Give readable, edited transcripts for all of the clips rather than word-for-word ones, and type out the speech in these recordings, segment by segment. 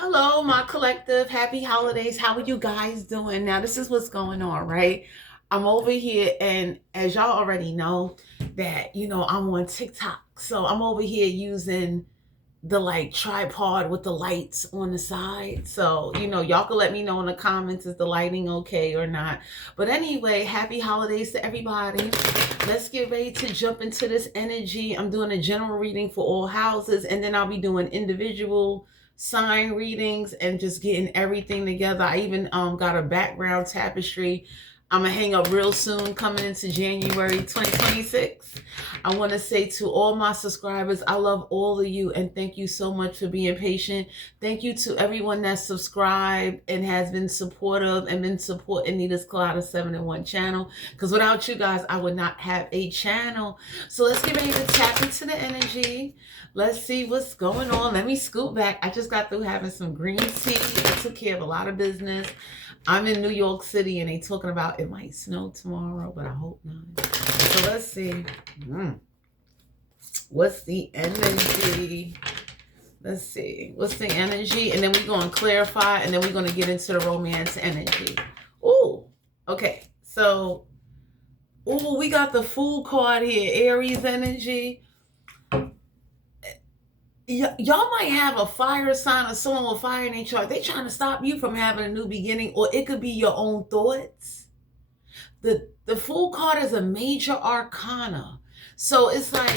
Hello, my collective. Happy holidays. How are you guys doing? Now, this is what's going on, right? I'm over here, and as y'all already know, that I'm on TikTok. So I'm over here using the like tripod with the lights on the side. So, y'all can let me know in the comments is the lighting okay or not. But anyway, happy holidays to everybody. Let's get ready to jump into this energy. I'm doing a general reading for all houses, and then I'll be doing individual sign readings and just getting everything together. I even got a background tapestry I'm gonna hang up real soon, coming into January 2026. I want to say to all my subscribers, I love all of you and thank you so much for being patient. Thank you to everyone that's subscribed and has been supportive and been supporting Nita's Colada 7-in-1 channel. Because without you guys, I would not have a channel. So let's get ready to tap into the energy. Let's see what's going on. Let me scoot back. I just got through having some green tea. I took care of a lot of business. I'm in New York City and they talking about it might snow tomorrow, but I hope not. So let's see. What's the energy? Let's see. What's the energy? And then we're going to clarify and then we're going to get into the romance energy. Ooh, okay. So, we got the Fool card here. Aries energy. Y'all might have a fire sign or someone with fire in their chart. They trying to stop you from having a new beginning, or it could be your own thoughts. The Fool card is a major arcana. So it's like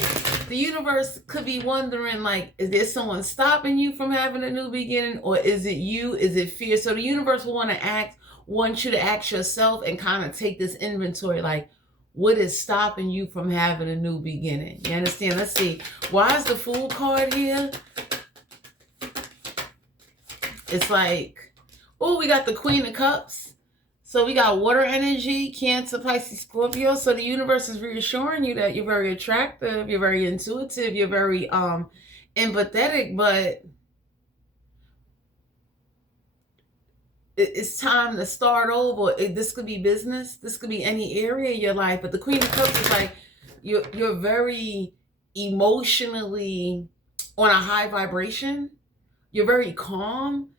the universe could be wondering, like, is there someone stopping you from having a new beginning, or is it you? Is it fear? So the universe will want you to ask yourself and kind of take this inventory, like, what is stopping you from having a new beginning? You understand? Let's see. Why is the Fool card here? It's like, we got the Queen of Cups. So we got water energy, Cancer, Pisces, Scorpio. So the universe is reassuring you that you're very attractive, you're very intuitive, you're very empathetic, but it's time to start over. This could be business. This could be any area of your life. But the Queen of Cups is like you're very emotionally on a high vibration. You're very calm.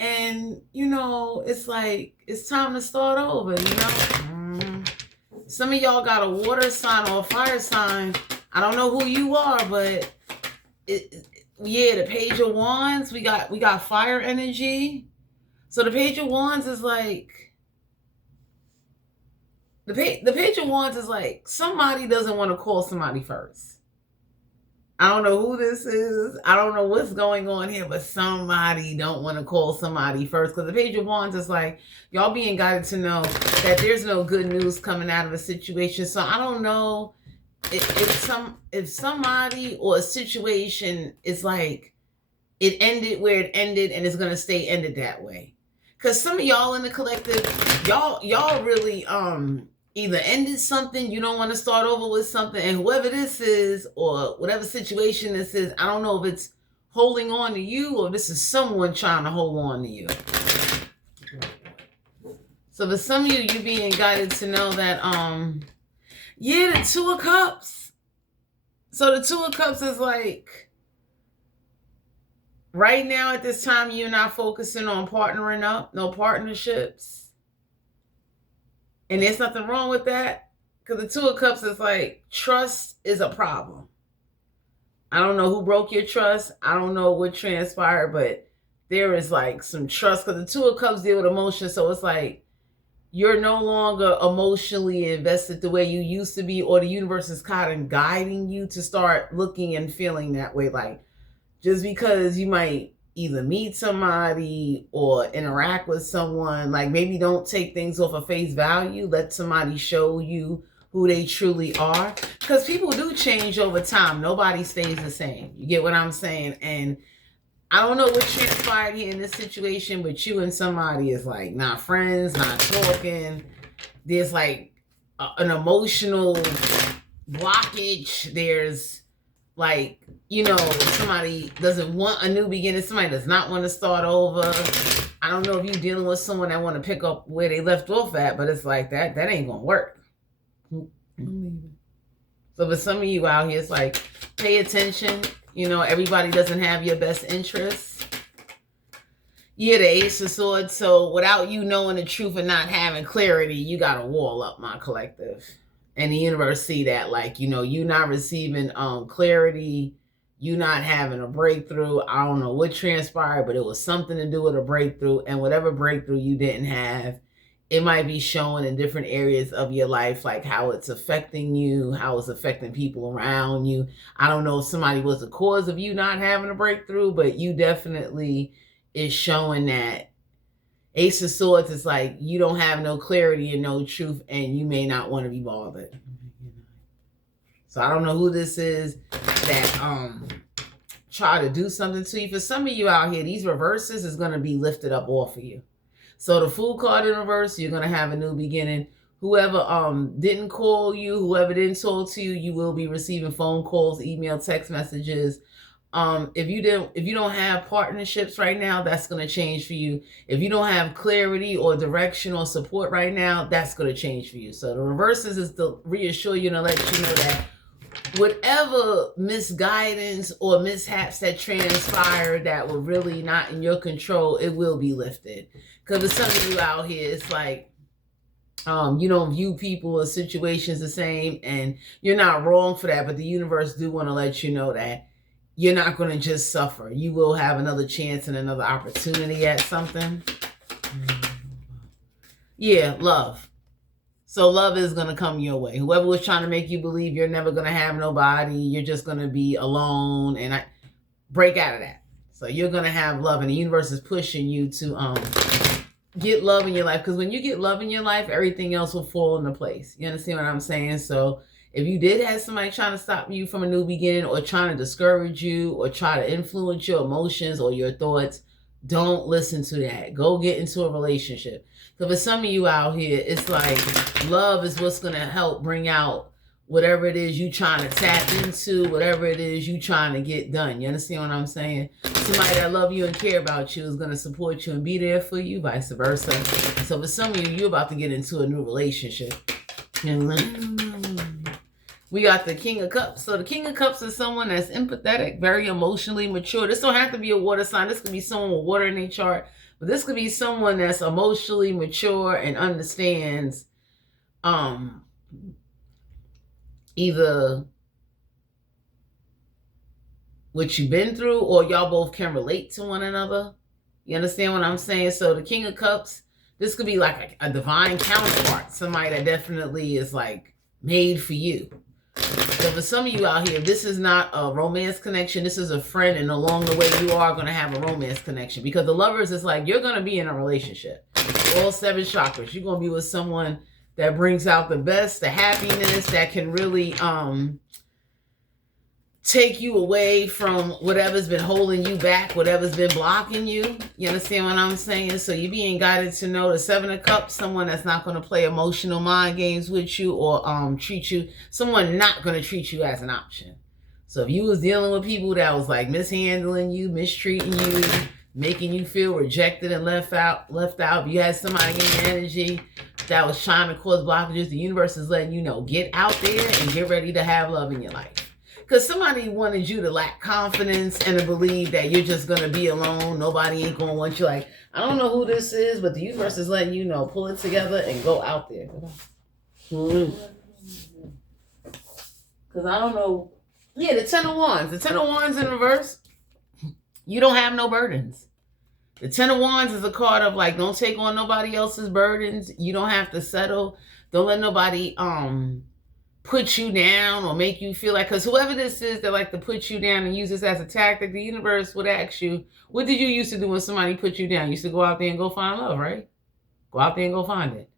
And, it's like it's time to start over, Some of y'all got a water sign or a fire sign. I don't know who you are, but the Page of Wands. We got fire energy. So the Page of Wands is like the Page of Wands is like somebody doesn't want to call somebody first. I don't know who this is. I don't know what's going on here, but somebody don't want to call somebody first. Because the Page of Wands is like y'all being guided to know that there's no good news coming out of a situation. So I don't know if somebody or a situation is like it ended where it ended and it's gonna stay ended that way. Because some of y'all in the collective, y'all really either ended something, you don't want to start over with something, and whoever this is or whatever situation this is, I don't know if it's holding on to you or this is someone trying to hold on to you. So for some of you being guided to know that the Two of Cups. So the Two of Cups is like right now at this time you're not focusing on partnering up, no partnerships. And there's nothing wrong with that, because the Two of Cups is like trust is a problem. I don't know who broke your trust. I don't know what transpired, but there is like some trust, because the Two of Cups deal with emotion. So it's like you're no longer emotionally invested the way you used to be, or the universe is kind of guiding you to start looking and feeling that way. Like just because you might either meet somebody or interact with someone, like maybe don't take things off of face value. Let somebody show you who they truly are, because people do change over time. Nobody stays the same. You get what I'm saying? And I don't know what transpired here in this situation, but you and somebody is like not friends, not talking. There's like an emotional blockage. There's like, somebody doesn't want a new beginning. Somebody does not want to start over. I don't know if you're dealing with someone that want to pick up where they left off at, but it's like that ain't going to work. So for some of you out here, it's like, pay attention. Everybody doesn't have your best interests. Yeah, the Ace of Swords. So without you knowing the truth and not having clarity, you got a wall up, my collective. And the universe see that, like, you not receiving clarity, you not having a breakthrough. I don't know what transpired, but it was something to do with a breakthrough. And whatever breakthrough you didn't have, it might be showing in different areas of your life, like how it's affecting you, how it's affecting people around you. I don't know if somebody was the cause of you not having a breakthrough, but you definitely is showing that Ace of Swords is like you don't have no clarity and no truth, and you may not want to be bothered. So I don't know who this is that try to do something to you. For some of you out here, these reverses is going to be lifted up off of you. So the Fool card in reverse, you're going to have a new beginning. Whoever didn't call you, whoever didn't talk to you, you will be receiving phone calls, email, text messages. If you don't have partnerships right now, that's going to change for you. If you don't have clarity or direction or support right now, that's going to change for you. So the reverses is to reassure you and to let you know that whatever misguidance or mishaps that transpired that were really not in your control, it will be lifted. Because for some of you out here, it's like you don't view people or situations the same, and you're not wrong for that, but the universe do want to let you know that you're not going to just suffer. You will have another chance and another opportunity at something. Yeah, love. So love is going to come your way. Whoever was trying to make you believe you're never going to have nobody, you're just going to be alone, and break out of that. So you're going to have love, and the universe is pushing you to get love in your life. Because when you get love in your life, everything else will fall into place. You understand what I'm saying? So if you did have somebody trying to stop you from a new beginning, or trying to discourage you, or try to influence your emotions or your thoughts, don't listen to that. Go get into a relationship. Because for some of you out here, it's like love is what's going to help bring out whatever it is you trying to tap into, whatever it is you trying to get done. You understand what I'm saying? Somebody that love you and care about you is going to support you and be there for you, vice versa. So for some of you, you're about to get into a new relationship. And we got the King of Cups. So the King of Cups is someone that's empathetic, very emotionally mature. This don't have to be a water sign. This could be someone with water in their chart. But this could be someone that's emotionally mature and understands either what you've been through, or y'all both can relate to one another. You understand what I'm saying? So the King of Cups, this could be like a divine counterpart. Somebody that definitely is like made for you. So for some of you out here, this is not a romance connection. This is a friend, and along the way, you are going to have a romance connection. Because the Lovers is like, you're going to be in a relationship. All 7 chakras. You're going to be with someone that brings out the best, the happiness, that can really take you away from whatever's been holding you back, whatever's been blocking you. You understand what I'm saying? So you're being guided to know the 7 of Cups, someone that's not going to play emotional mind games with you, or treat you, someone not going to treat you as an option. So if you was dealing with people that was like mishandling you, mistreating you, making you feel rejected and left out, if you had somebody in your energy that was trying to cause blockages, the universe is letting you know, get out there and get ready to have love in your life. Because somebody wanted you to lack confidence and to believe that you're just going to be alone. Nobody ain't going to want you. Like, I don't know who this is, but the universe is letting you know, pull it together and go out there. Because I don't know. Yeah, the 10 of Wands. The 10 of Wands in reverse, you don't have no burdens. The 10 of Wands is a card of like, don't take on nobody else's burdens. You don't have to settle. Don't let nobody put you down or make you feel like, because whoever this is that like to put you down and use this as a tactic, the universe would ask you, what did you used to do when somebody put you down? You used to go out there and go find love, right? Go out there and go find it.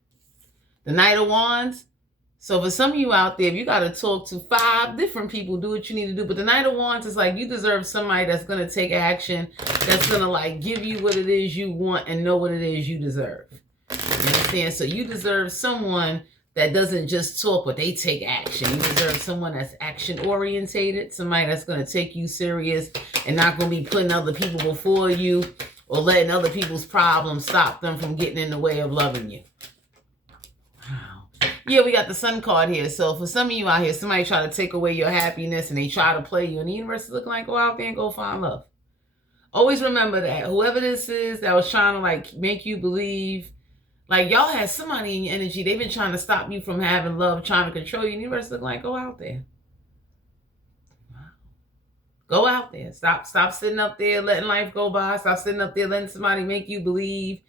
The Knight of Wands. So for some of you out there, if you got to talk to 5 different people, do what you need to do. But the Knight of Wands is like, you deserve somebody that's going to take action, that's going to like give you what it is you want and know what it is you deserve. You understand? So you deserve someone that doesn't just talk, but they take action. You deserve someone that's action orientated, somebody that's going to take you serious and not going to be putting other people before you or letting other people's problems stop them from getting in the way of loving you. Wow. Yeah, we got the Sun card here. So for some of you out here, somebody try to take away your happiness and they try to play you, and the universe is looking like, go out there and go find love. Always remember that. Whoever this is that was trying to like make you believe, like y'all had somebody in your energy, they've been trying to stop you from having love, trying to control you. Universe look like, go out there. Go out there. Stop sitting up there letting life go by. Stop sitting up there letting somebody make you believe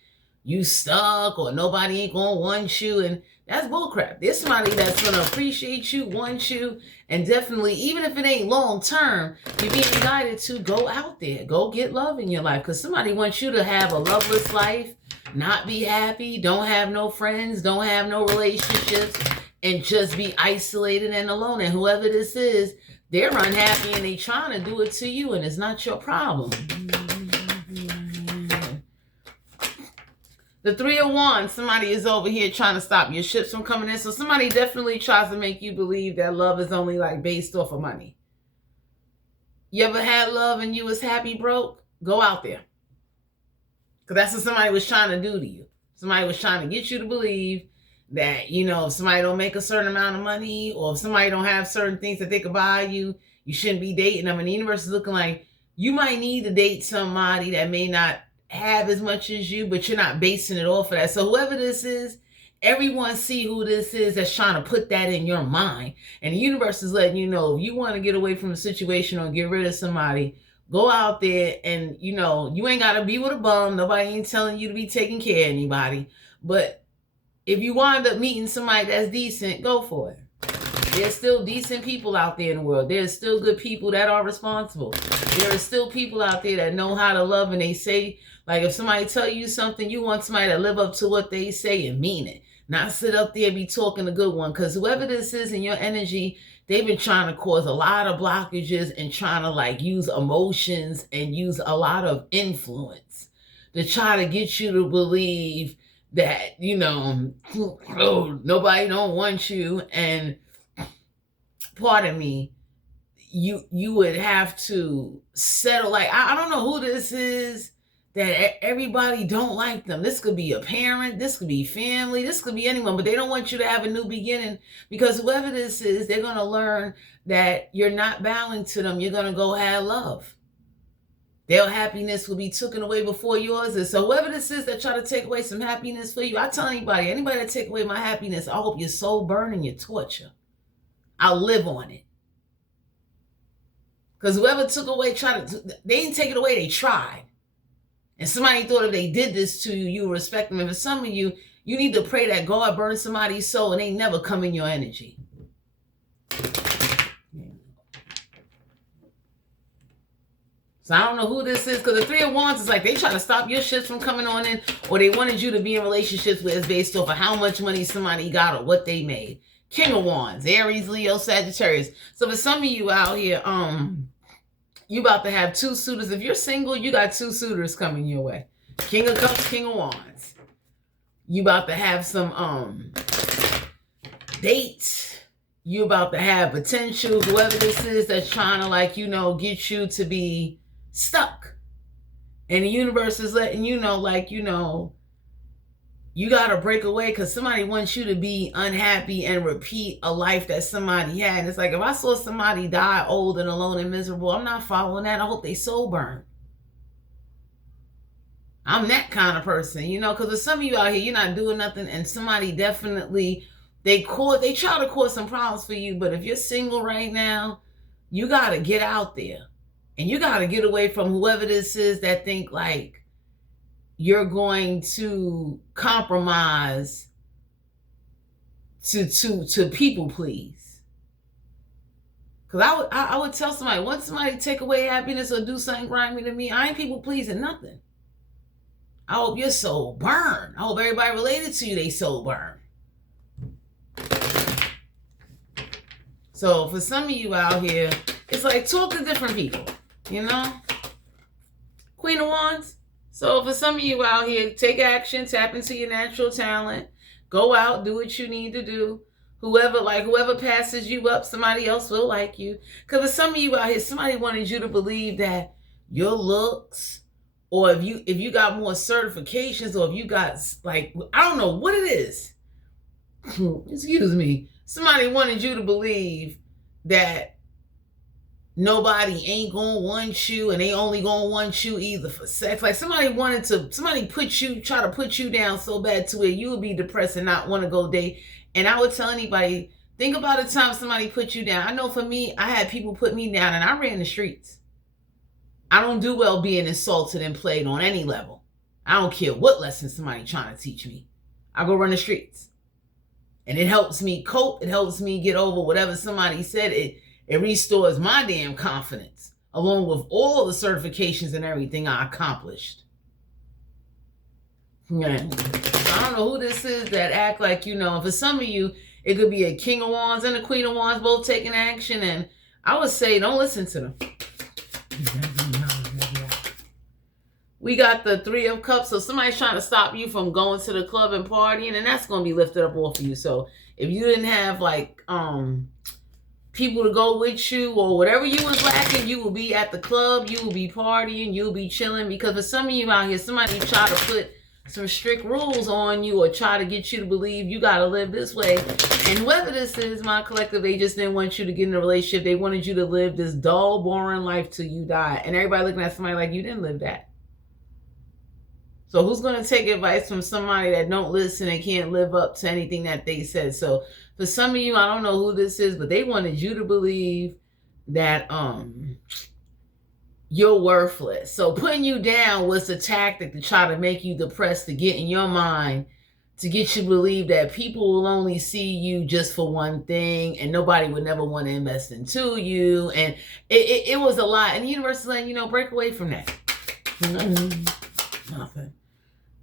you stuck or nobody ain't gonna want you. And that's bullcrap. There's somebody that's gonna appreciate you, want you, and definitely, even if it ain't long term, you're being guided to go out there. Go get love in your life. Because somebody wants you to have a loveless life, not be happy, don't have no friends, don't have no relationships, and just be isolated and alone. And whoever this is, they're unhappy and they trying to do it to you, and it's not your problem. The Three of Wands, somebody is over here trying to stop your ships from coming in. So somebody definitely tries to make you believe that love is only like based off of money. You ever had love and you was happy broke? Go out there. Because that's what somebody was trying to do to you. Somebody was trying to get you to believe that, you know, if somebody don't make a certain amount of money, or if somebody don't have certain things that they could buy you, you shouldn't be dating them. And the universe is looking like you might need to date somebody that may not have as much as you, but you're not basing it off of that. So whoever this is, everyone see who this is that's trying to put that in your mind. And the universe is letting you know, if you want to get away from a situation or get rid of somebody, go out there and, you know, you ain't got to be with a bum. Nobody ain't telling you to be taking care of anybody. But if you wind up meeting somebody that's decent, go for it. There's still decent people out there in the world. There's still good people that are responsible. There are still people out there that know how to love, and they say, like, if somebody tell you something, you want somebody to live up to what they say and mean it. Not sit up there and be talking a good one. Because whoever this is in your energy, they've been trying to cause a lot of blockages and trying to like use emotions and use a lot of influence to try to get you to believe that, you know, oh, nobody don't want you. And pardon me, you would have to settle. Like, I don't know who this is that everybody don't like them. This could be a parent, this could be family, this could be anyone, but they don't want you to have a new beginning, because whoever this is, they're going to learn that you're not bowing to them. You're going to go have love. Their happiness will be taken away before yours is. So whoever this is that try to take away some happiness for you, I tell anybody that take away my happiness, I hope your soul burn and your torture. I'll live on it. Because whoever took away, they didn't take it away, they tried. And somebody thought if they did this to you, you respect them. And for some of you, you need to pray that God burn somebody's soul and they never come in your energy. So I don't know who this is, because the Three of Wands is like they try to stop your shit from coming on in, or they wanted you to be in relationships with based off of how much money somebody got or what they made. King of Wands, Aries, Leo, Sagittarius. So for some of you out here, you about to have two suitors. If you're single, you got two suitors coming your way. King of Cups, King of Wands. You about to have some dates. You about to have potential. Whoever this is that's trying to, like, you know, get you to be stuck. And the universe is letting you know, like, you know, you got to break away because somebody wants you to be unhappy and repeat a life that somebody had. And it's like, if I saw somebody die old and alone and miserable, I'm not following that. I hope they soul burn. I'm that kind of person, you know, because with some of you out here, you're not doing nothing, and somebody definitely, they try to cause some problems for you. But if you're single right now, you got to get out there. And you got to get away from whoever this is that think like you're going to compromise to people please. Because I would tell somebody, once somebody take away happiness or do something grimy to me, I ain't people pleasing nothing. I hope your soul burn. I hope everybody related to you, they soul burn. So for some of you out here, it's like talk to different people, you know? Queen of Wands. So for some of you out here, take action, tap into your natural talent, go out, do what you need to do. Whoever passes you up, somebody else will like you. Because for some of you out here, somebody wanted you to believe that your looks, or if you got more certifications, or if you got, like, I don't know what it is. Excuse me. Somebody wanted you to believe that nobody ain't gonna want you, and they only gonna want you either for sex. Like somebody try to put you down so bad to where you would be depressed and not want to go date. And I would tell anybody, think about the time somebody put you down. I know for me, I had people put me down and I ran the streets. I don't do well being insulted and played on any level. I don't care what lesson somebody trying to teach me. I go run the streets. And it helps me cope. It helps me get over whatever somebody said. It restores my damn confidence, along with all the certifications and everything I accomplished. Yeah. So I don't know who this is that act like, and for some of you, it could be a King of Wands and a Queen of Wands both taking action. And I would say, don't listen to them. We got the Three of Cups. So somebody's trying to stop you from going to the club and partying, and that's going to be lifted up off of you. So if you didn't have people to go with you or whatever you was lacking, you will be at the club, you will be partying, you'll be chilling. Because for some of you out here, somebody try to put some strict rules on you or try to get you to believe you got to live this way. And whoever this is, my collective, they just didn't want you to get in a relationship. They wanted you to live this dull, boring life till you die. And everybody looking at somebody like, you didn't live that. So who's going to take advice from somebody that don't listen and can't live up to anything that they said? So for some of you, I don't know who this is, but they wanted you to believe that you're worthless. So putting you down was a tactic to try to make you depressed, to get in your mind, to get you to believe that people will only see you just for one thing and nobody would never want to invest into you. And it was a lot. And the universe is letting break away from that. Nothing.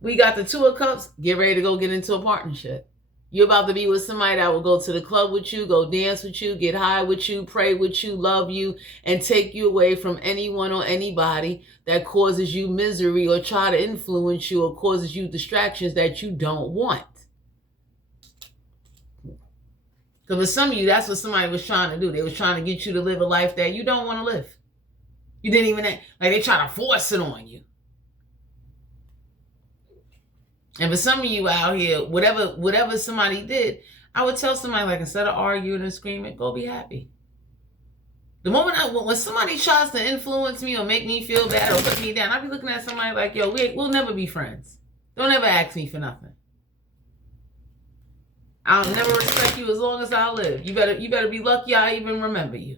We got the Two of Cups. Get ready to go get into a partnership. You're about to be with somebody that will go to the club with you, go dance with you, get high with you, pray with you, love you, and take you away from anyone or anybody that causes you misery or try to influence you or causes you distractions that you don't want. Because for some of you, that's what somebody was trying to do. They was trying to get you to live a life that you don't want to live. You didn't even, like they try to force it on you. And for some of you out here, whatever somebody did, I would tell somebody, like, instead of arguing and screaming, go be happy. The moment when somebody tries to influence me or make me feel bad or put me down, I'll be looking at somebody like, yo, we'll never be friends. Don't ever ask me for nothing. I'll never respect you as long as I live. You better be lucky I even remember you.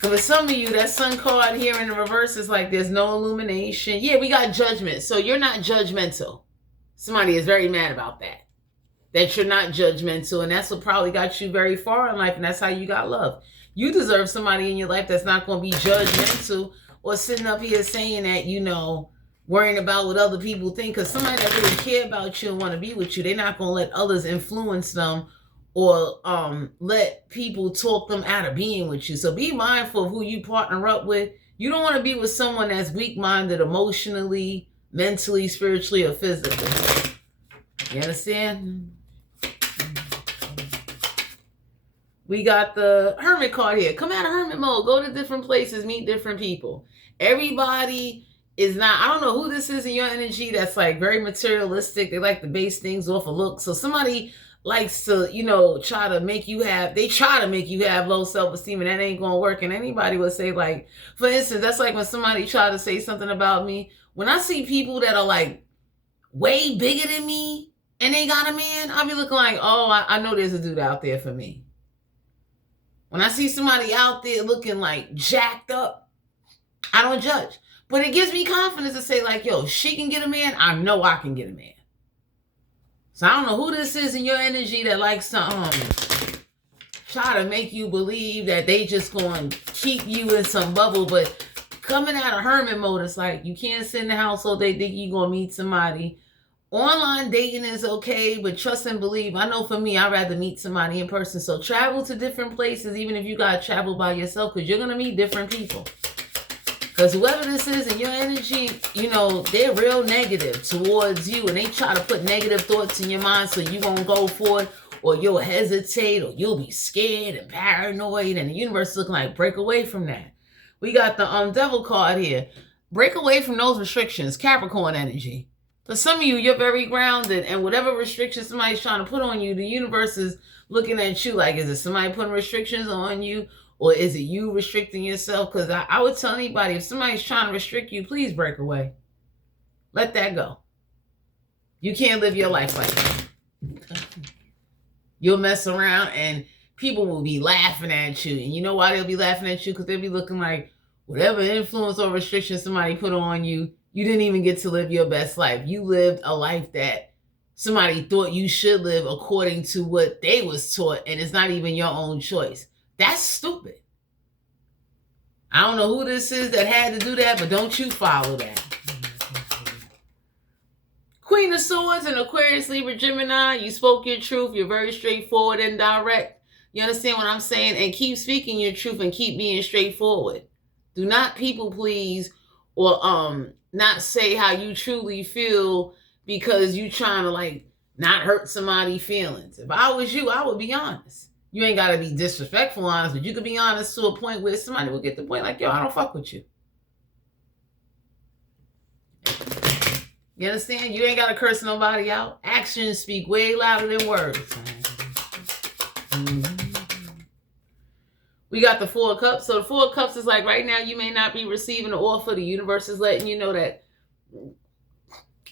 For some of you, that Sun card here in the reverse is like there's no illumination. Yeah, we got judgment. So you're not judgmental. Somebody is very mad about that. That you're not judgmental. And that's what probably got you very far in life. And that's how you got love. You deserve somebody in your life that's not going to be judgmental or sitting up here saying that, worrying about what other people think. Because somebody that really care about you and want to be with you, they're not going to let others influence them or let people talk them out of being with you. So be mindful of who you partner up with. You don't want to be with someone that's weak-minded emotionally, mentally, spiritually, or physically. You understand? We got the Hermit card here. Come out of hermit mode. Go to different places. Meet different people. Everybody is not, I don't know who this is in your energy that's like very materialistic. They like to base things off of looks. So somebody likes to, try to make you have low self-esteem, and that ain't going to work. And anybody would say, like, for instance, that's like when somebody try to say something about me. When I see people that are like way bigger than me and they got a man, I'll be looking like, oh, I know there's a dude out there for me. When I see somebody out there looking like jacked up, I don't judge. But it gives me confidence to say, like, yo, she can get a man, I know I can get a man. So I don't know who this is in your energy that likes to try to make you believe that they just going to keep you in some bubble. But coming out of hermit mode, it's like you can't sit in the house all day thinking you're going to meet somebody. Online dating is okay, but trust and believe. I know for me, I'd rather meet somebody in person. So travel to different places, even if you got to travel by yourself, because you're going to meet different people. Because whoever this is in your energy, they're real negative towards you. And they try to put negative thoughts in your mind so you won't go for it. Or you'll hesitate. Or you'll be scared and paranoid. And the universe is looking like, break away from that. We got the Devil card here. Break away from those restrictions. Capricorn energy. For some of you, you're very grounded, and whatever restrictions somebody's trying to put on you, the universe is looking at you like, is it somebody putting restrictions on you, or is it you restricting yourself? Because I would tell anybody, if somebody's trying to restrict you, please break away. Let that go. You can't live your life like that. You'll mess around and people will be laughing at you. And you know why they'll be laughing at you? Because they'll be looking like whatever influence or restriction somebody put on you, you didn't even get to live your best life. You lived a life that somebody thought you should live according to what they was taught, and it's not even your own choice. That's stupid. I don't know who this is that had to do that, but don't you follow that. Queen of Swords and Aquarius, Libra, Gemini, you spoke your truth. You're very straightforward and direct. You understand what I'm saying? And keep speaking your truth and keep being straightforward. Do not people please or not say how you truly feel because you trying to like not hurt somebody's feelings. If I was you, I would be honest. You ain't got to be disrespectful honest, but you could be honest to a point where somebody will get the point like, yo, I don't fuck with you. You understand? You ain't got to curse nobody out. Actions speak way louder than words. We got the Four of Cups. So the Four of Cups is like right now you may not be receiving an offer. The universe is letting you know that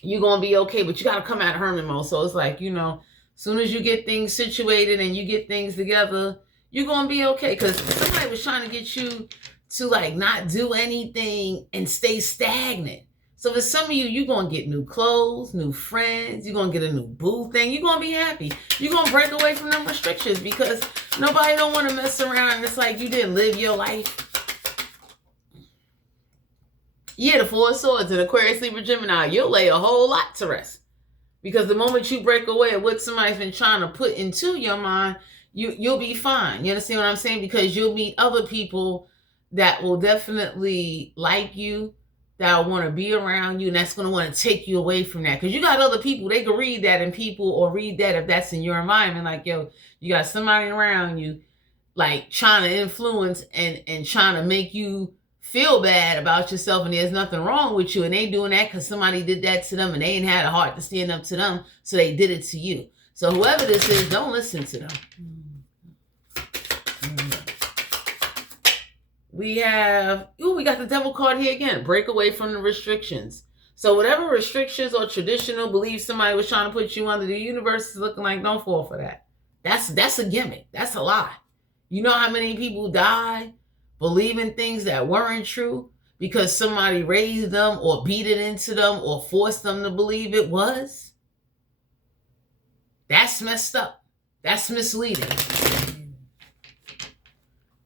you're going to be okay, but you got to come out of hermit mode. So it's like, you know, as soon as you get things situated and you get things together, you're going to be okay. Because somebody was trying to get you to like not do anything and stay stagnant. So for some of you, you're going to get new clothes, new friends. You're going to get a new boo thing. You're going to be happy. You're going to break away from them restrictions because nobody don't want to mess around. And it's like you didn't live your life. Yeah, the Four of Swords and Aquarius, Libra, Gemini, you'll lay a whole lot to rest. Because the moment you break away of what somebody's been trying to put into your mind, you'll be fine. You understand what I'm saying? Because you'll meet other people that will definitely like you, that want to be around you, and that's going to want to take you away from that. Because you got other people, they can read that in people or read that if that's in your environment. Like, yo, you got somebody around you, like, trying to influence and trying to make you feel bad about yourself, and there's nothing wrong with you. And they doing that because somebody did that to them, and they ain't had a heart to stand up to them, so they did it to you. So whoever this is, don't listen to them. We got the Devil card here again. Break away from the restrictions. So whatever restrictions or traditional beliefs somebody was trying to put you under, the universe is looking like, don't fall for that. That's a gimmick. That's a lie. You know how many people die believing things that weren't true because somebody raised them or beat it into them or forced them to believe it was? That's messed up. That's misleading.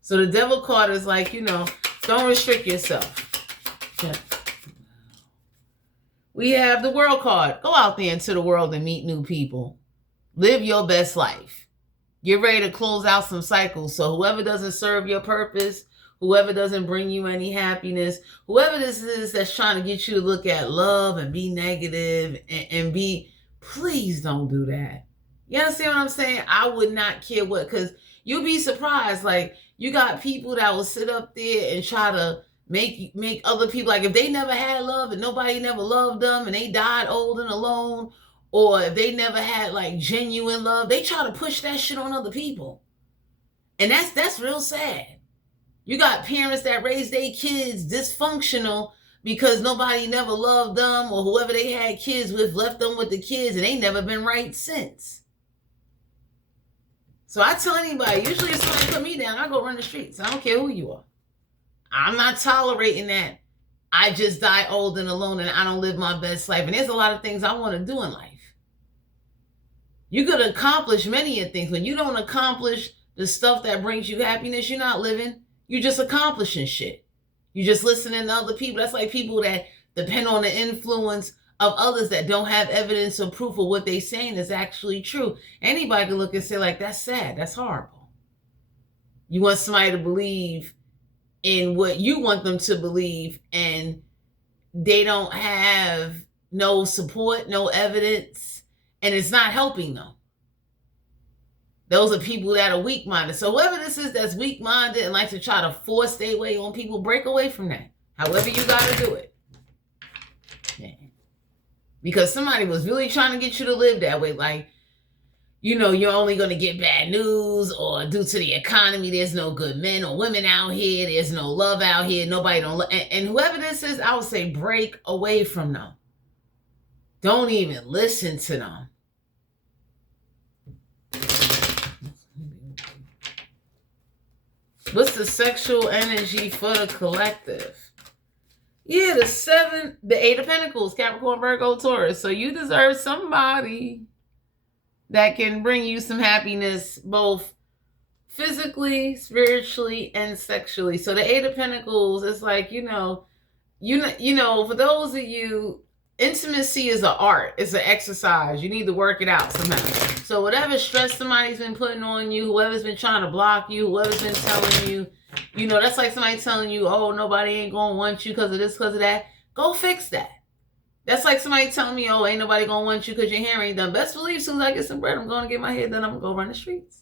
So the Devil card is like, you know, don't restrict yourself. Yeah. We have the World card. Go out there into the world and meet new people. Live your best life. Get ready to close out some cycles. So whoever doesn't serve your purpose, whoever doesn't bring you any happiness, whoever this is that's trying to get you to look at love and be negative and be, please don't do that. You understand what I'm saying? I would not care what, because you'll be surprised. Like, you got people that will sit up there and try to make other people, like if they never had love and nobody never loved them and they died old and alone, or if they never had like genuine love, they try to push that shit on other people. And that's real sad. You got parents that raise their kids dysfunctional because nobody never loved them, or whoever they had kids with left them with the kids and they never been right since. So I tell anybody, usually if somebody put me down, I go run the streets. I don't care who you are. I'm not tolerating that. I just die old and alone and I don't live my best life. And there's a lot of things I want to do in life. You could accomplish many of things. When you don't accomplish the stuff that brings you happiness, you're not living. You're just accomplishing shit. You're just listening to other people. That's like people that depend on the influence of others that don't have evidence or proof of what they're saying is actually true. Anybody can look and say, like, that's sad. That's horrible. You want somebody to believe in what you want them to believe, and they don't have no support, no evidence, and it's not helping them. Those are people that are weak-minded. So whoever this is that's weak-minded and likes to try to force their way on people, break away from that. However you got to do it. Yeah. because somebody was really trying to get you to live that way. Like, you know, you're only going to get bad news, or due to the economy, there's no good men or women out here. There's no love out here. Nobody don't. And whoever this is, I would say break away from them. Don't even listen to them. What's the sexual energy for the collective? Yeah, the 8 of Pentacles, Capricorn, Virgo, Taurus. So you deserve somebody that can bring you some happiness, both physically, spiritually, and sexually. So the 8 of Pentacles is like, you know, for those of you, intimacy is an art. It's an exercise. You need to work it out somehow. So whatever stress somebody's been putting on you, whoever's been trying to block you, whoever's been telling you, you know, that's like somebody telling you, oh, nobody ain't going to want you because of this, because of that. Go fix that. That's like somebody telling me, oh, ain't nobody going to want you because your hair ain't done. Best believe as soon as I get some bread, I'm going to get my hair done. I'm going to go run the streets.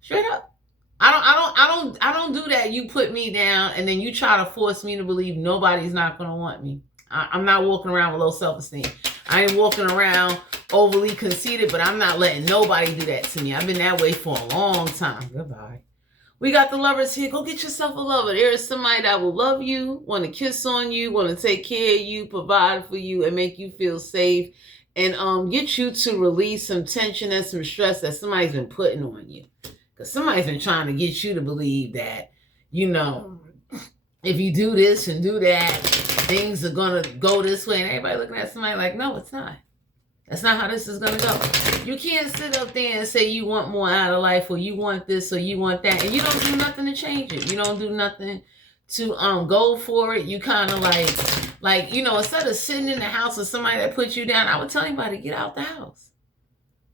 Straight up. I don't do that. You put me down and then you try to force me to believe nobody's not going to want me. I'm not walking around with low self-esteem. I ain't walking around overly conceited, but I'm not letting nobody do that to me. I've been that way for a long time. Goodbye. We got the lovers here. Go get yourself a lover. There is somebody that will love you, want to kiss on you, want to take care of you, provide for you, and make you feel safe, and get you to release some tension and some stress that somebody's been putting on you. Because somebody's been trying to get you to believe that, you know, if you do this and do that, things are going to go this way. And everybody looking at somebody like, no, it's not. That's not how this is going to go. You can't sit up there and say you want more out of life, or you want this, or you want that, and you don't do nothing to change it. You don't do nothing to go for it. You kind of like, you know, instead of sitting in the house with somebody that puts you down, I would tell anybody to get out the house.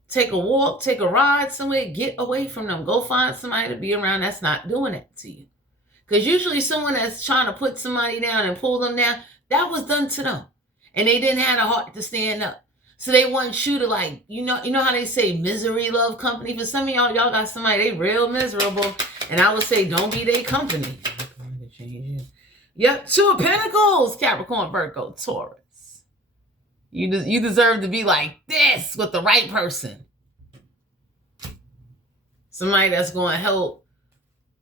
Take a walk, take a ride somewhere, get away from them. Go find somebody to be around that's not doing that to you. Because usually someone that's trying to put somebody down and pull them down, that was done to them. And they didn't have a heart to stand up. So they want you to, like, you know how they say misery love company? For some of y'all got somebody, they real miserable. And I would say don't be their company. Yep, 2 of Pentacles, Capricorn, Virgo, Taurus. You deserve to be like this with the right person. Somebody that's going to help,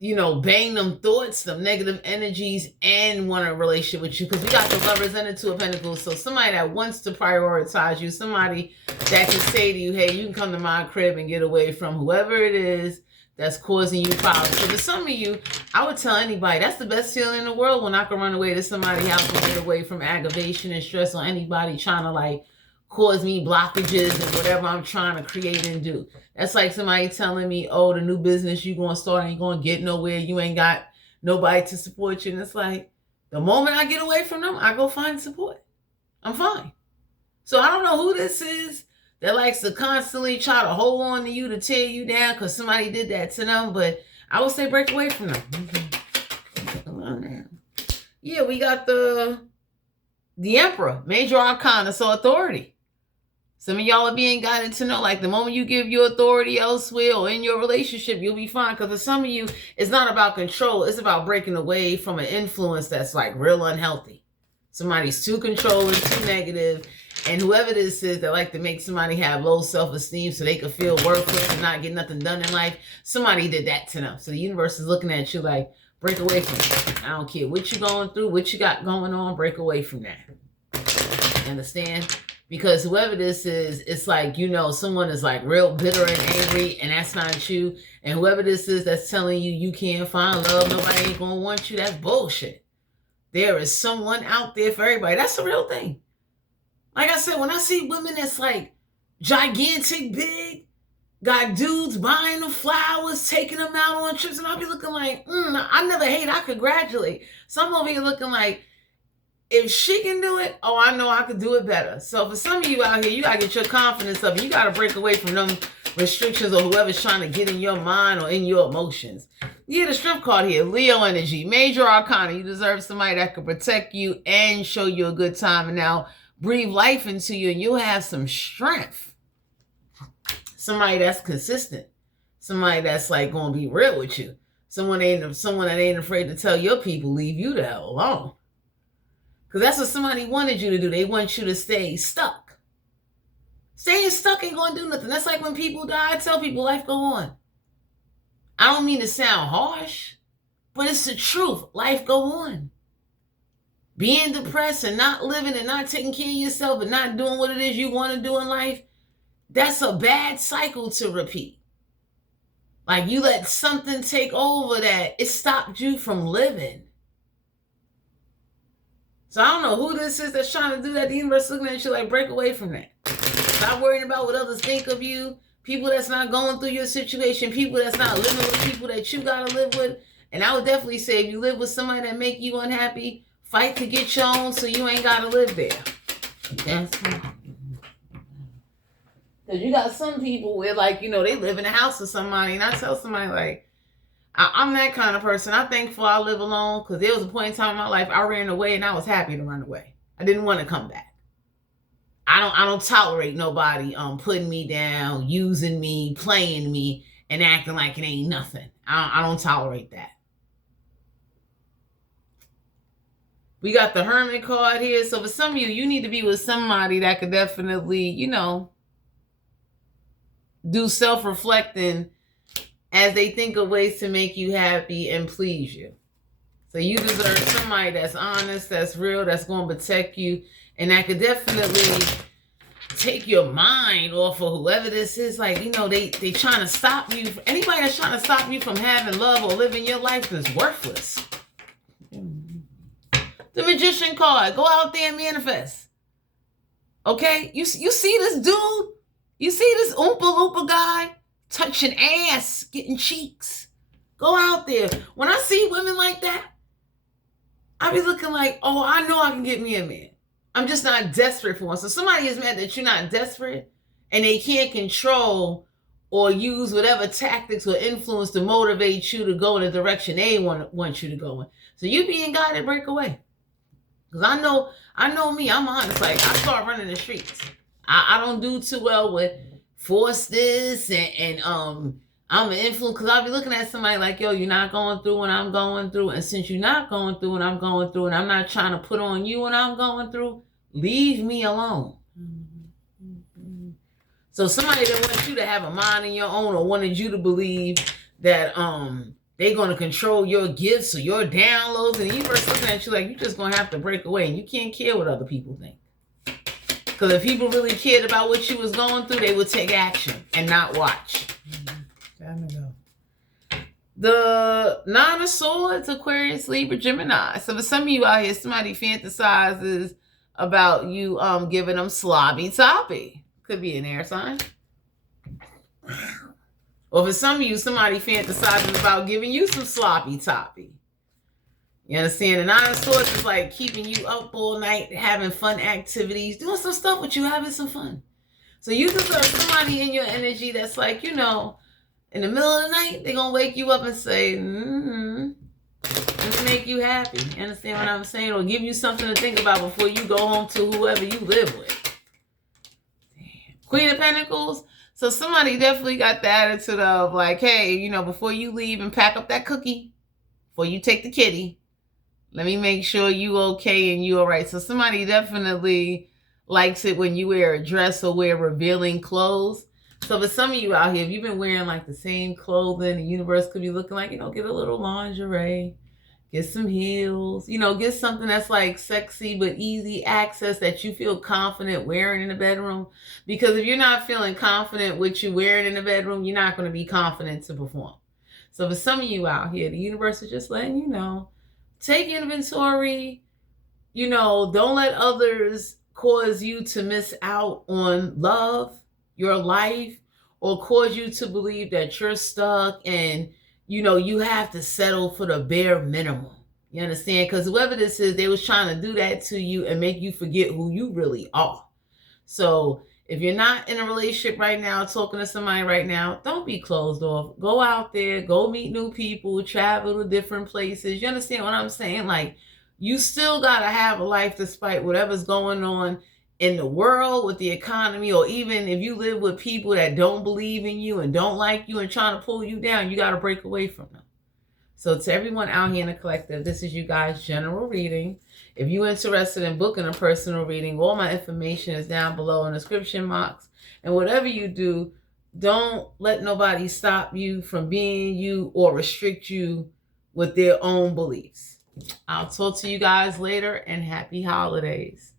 you know, bang them thoughts, them negative energies, and want a relationship with you. Because we got the lovers and the 2 of Pentacles. So somebody that wants to prioritize you, somebody that can say to you, hey, you can come to my crib and get away from whoever it is that's causing you problems. So for some of you, I would tell anybody, that's the best feeling in the world, when I can run away to somebody's house and get away from aggravation and stress on anybody trying to, like, cause me blockages and whatever I'm trying to create and do. That's like somebody telling me, oh, the new business you going to start ain't going to get nowhere. You ain't got nobody to support you. And it's like, the moment I get away from them, I go find support. I'm fine. So I don't know who this is that likes to constantly try to hold on to you to tear you down because somebody did that to them. But I would say break away from them. Come on now. Yeah, we got the Emperor, major arcana, so authority. Some of y'all are being guided to know, like, the moment you give your authority elsewhere or in your relationship, you'll be fine. Because for some of you, it's not about control. It's about breaking away from an influence that's, like, real unhealthy. Somebody's too controlling, too negative. And whoever this is that like to make somebody have low self-esteem so they can feel worthless and not get nothing done in life, somebody did that to them. So the universe is looking at you like, break away from it. I don't care what you're going through, what you got going on, break away from that. Understand? Because whoever this is, it's like, you know, someone is like real bitter and angry, and that's not you. And whoever this is that's telling you you can't find love, nobody ain't going to want you, that's bullshit. There is someone out there for everybody. That's the real thing. Like I said, when I see women that's like gigantic, big, got dudes buying them flowers, taking them out on trips, and I'll be looking like, I never hate, I congratulate. So I'm over here looking like, if she can do it, oh, I know I could do it better. So for some of you out here, you got to get your confidence up. You got to break away from them restrictions or whoever's trying to get in your mind or in your emotions. Yeah, the Strength card here, Leo energy, major arcana. You deserve somebody that can protect you and show you a good time, and now breathe life into you, and you'll have some strength. Somebody that's consistent. Somebody that's like going to be real with you. Someone that ain't afraid to tell your people, leave you the hell alone. Because that's what somebody wanted you to do. They want you to stay stuck. Staying stuck ain't gonna do nothing. That's like when people die, I tell people life go on. I don't mean to sound harsh, but it's the truth. Life go on. Being depressed and not living and not taking care of yourself and not doing what it is you want to do in life, that's a bad cycle to repeat. Like you let something take over that it stopped you from living. So I don't know who this is that's trying to do that. The universe looking at you like, break away from that. Stop worrying about what others think of you. People that's not going through your situation. People that's not living with people that you got to live with. And I would definitely say if you live with somebody that make you unhappy, fight to get your own so you ain't got to live there. Because you got some people where, like, you know, they live in a house with somebody. And I tell somebody, like, I'm that kind of person. I'm thankful I live alone because there was a point in time in my life I ran away and I was happy to run away. I didn't want to come back. I don't tolerate nobody putting me down, using me, playing me, and acting like it ain't nothing. I don't tolerate that. We got the Hermit card here. So for some of you, you need to be with somebody that could definitely, you know, do self-reflecting as they think of ways to make you happy and please you. So you deserve somebody that's honest, that's real, that's going to protect you, and that could definitely take your mind off of whoever this is. Like, you know, they trying to stop you. Anybody that's trying to stop you from having love or living your life is worthless. The Magician card. Go out there and manifest. Okay? You see this dude? You see this Oompa Loompa guy? Touching ass, getting cheeks. Go out there. When I see women like that, I be looking like, oh, I know I can get me a man. I'm just not desperate for one. So somebody is mad that you're not desperate and they can't control or use whatever tactics or influence to motivate you to go in the direction they want you to go in. So you being guided, break away. Because I know me, I'm honest. Like, I start running the streets. I don't do too well with force this and I'm an influence, because I'll be looking at somebody like, yo, you're not going through what I'm going through. And since you're not going through what I'm going through, and I'm not trying to put on you what I'm going through, leave me alone. So somebody that wants you to have a mind of your own or wanted you to believe that they're going to control your gifts or your downloads, and the universe looking at you like you're just going to have to break away, and you can't care what other people think. Because if people really cared about what you was going through, they would take action and not watch. Time to go. The Nine of Swords, Aquarius, Libra, Gemini. So for some of you out here, somebody fantasizes about you giving them slobby toppy. Could be an air sign. Or for some of you, somebody fantasizing about giving you some sloppy toppy. You understand? The Nine of Swords is like keeping you up all night, having fun activities, doing some stuff with you, having some fun. So you deserve somebody in your energy that's like, you know, in the middle of the night, they're going to wake you up and say, let me make you happy. You understand what I'm saying? Or give you something to think about before you go home to whoever you live with. Damn. Queen of Pentacles. So somebody definitely got the attitude of like, hey, you know, before you leave and pack up that cookie, before you take the kitty, let me make sure you okay and you all right. So somebody definitely likes it when you wear a dress or wear revealing clothes. So for some of you out here, if you've been wearing like the same clothing, the universe could be looking like, you know, get a little lingerie, get some heels, you know, get something that's like sexy but easy access that you feel confident wearing in the bedroom. Because if you're not feeling confident with you wearing in the bedroom, you're not going to be confident to perform. So for some of you out here, the universe is just letting you know, take inventory, you know, don't let others cause you to miss out on love, your life, or cause you to believe that you're stuck and, you know, you have to settle for the bare minimum. You understand? Because whoever this is, they was trying to do that to you and make you forget who you really are. So if you're not in a relationship right now, talking to somebody right now, don't be closed off. Go out there, go meet new people, travel to different places. You understand what I'm saying? Like, you still got to have a life despite whatever's going on in the world with the economy, or even if you live with people that don't believe in you and don't like you and trying to pull you down, you got to break away from them. So to everyone out here in the collective, this is you guys' general reading. If you're interested in booking a personal reading, all my information is down below in the description box. And whatever you do, don't let nobody stop you from being you or restrict you with their own beliefs. I'll talk to you guys later, and happy holidays.